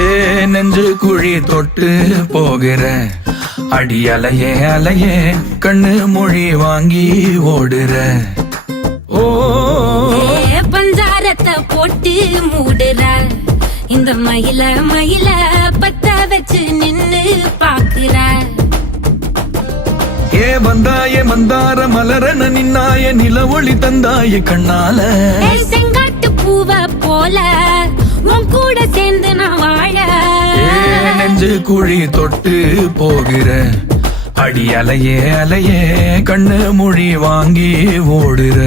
ஏ நெஞ்சு குழி தொட்டு போகிற அடி அலையே அலையே கண்ணு மொழி வாங்கி ஓடுற. ஓ பஞ்சாரத்தை போட்டு மூடுற இந்த மயில மயில பத்த வச்சு நின்னு பாக்குற. ஏ வந்தாய மந்தார மலரன நின்னாய நில ஒளி தந்தாய கண்ணால. செங்காட்டு பூவ போல உன் கூட சேர்ந்து நான் வாழ. நெஞ்சு குழி தொட்டு போகிற அடி அலையே அலையே கண்ணு மொழி வாங்கி ஓடுற.